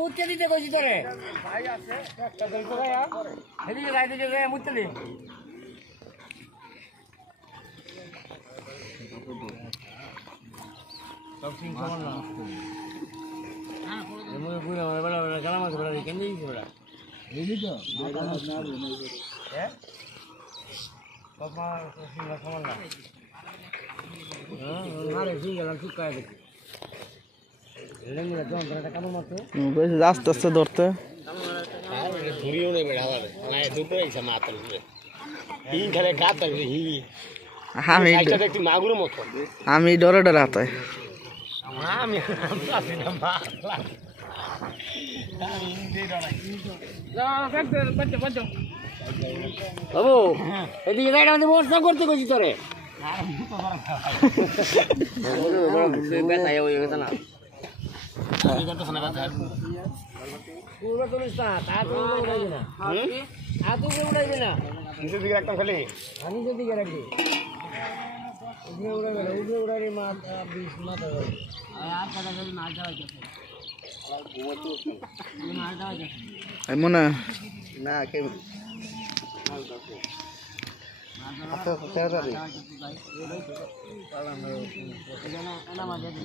মুতে দিতে কইছি তোরে এদিকে গাইতে যে মুতে দি সব সিং সমান না এমন পুরো বড় বড় গালা মাছ বড় কেন দিই বড় এই তো হ্যাঁ বাবা সিং সমান না আরে সিং গেলাম শুকায় দেখি আস্তে আস্তে ধরতে আমি ডরে ডরে হাতে বাবু এদিকে গাড়ি আমাদের বর্ষা করতে গেছি তোরে না पूरा तो नहीं था ताकि उड़ाई ना आतु के उड़ाई ना नीचे दिख रखता खाली हनी से दिख रखी उसने उड़ाई मार 20 मार दो यार पता नहीं मार जाओ ये मार जाओ एमोना ना के अच्छा अच्छा रे एना मजा दे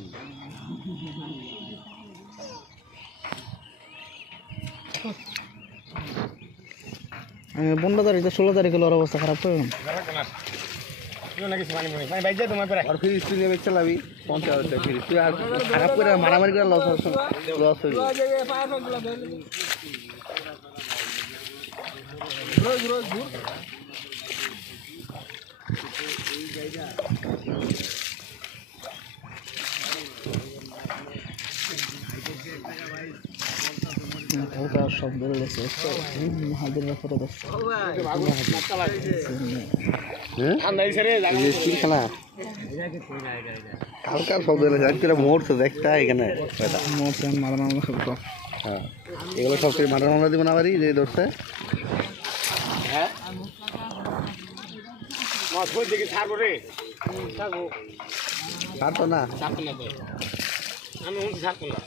পনেরো তারিখ 16 তারিখে ওর অবস্থা খারাপ করে চালাবি 50 তুই খারাপ করে মারামারি করে লস লস সব ধরে গেছে হাতের ফটো দেখছে হালকা শব্দ মরছে দেখটা এখানে মারা মামলা শব্দ হ্যাঁ এগুলো সব মারা মামলা দিব না বাড়ি যে ধরছে হ্যাঁ ছাড়তো না আমি ছাড়তো না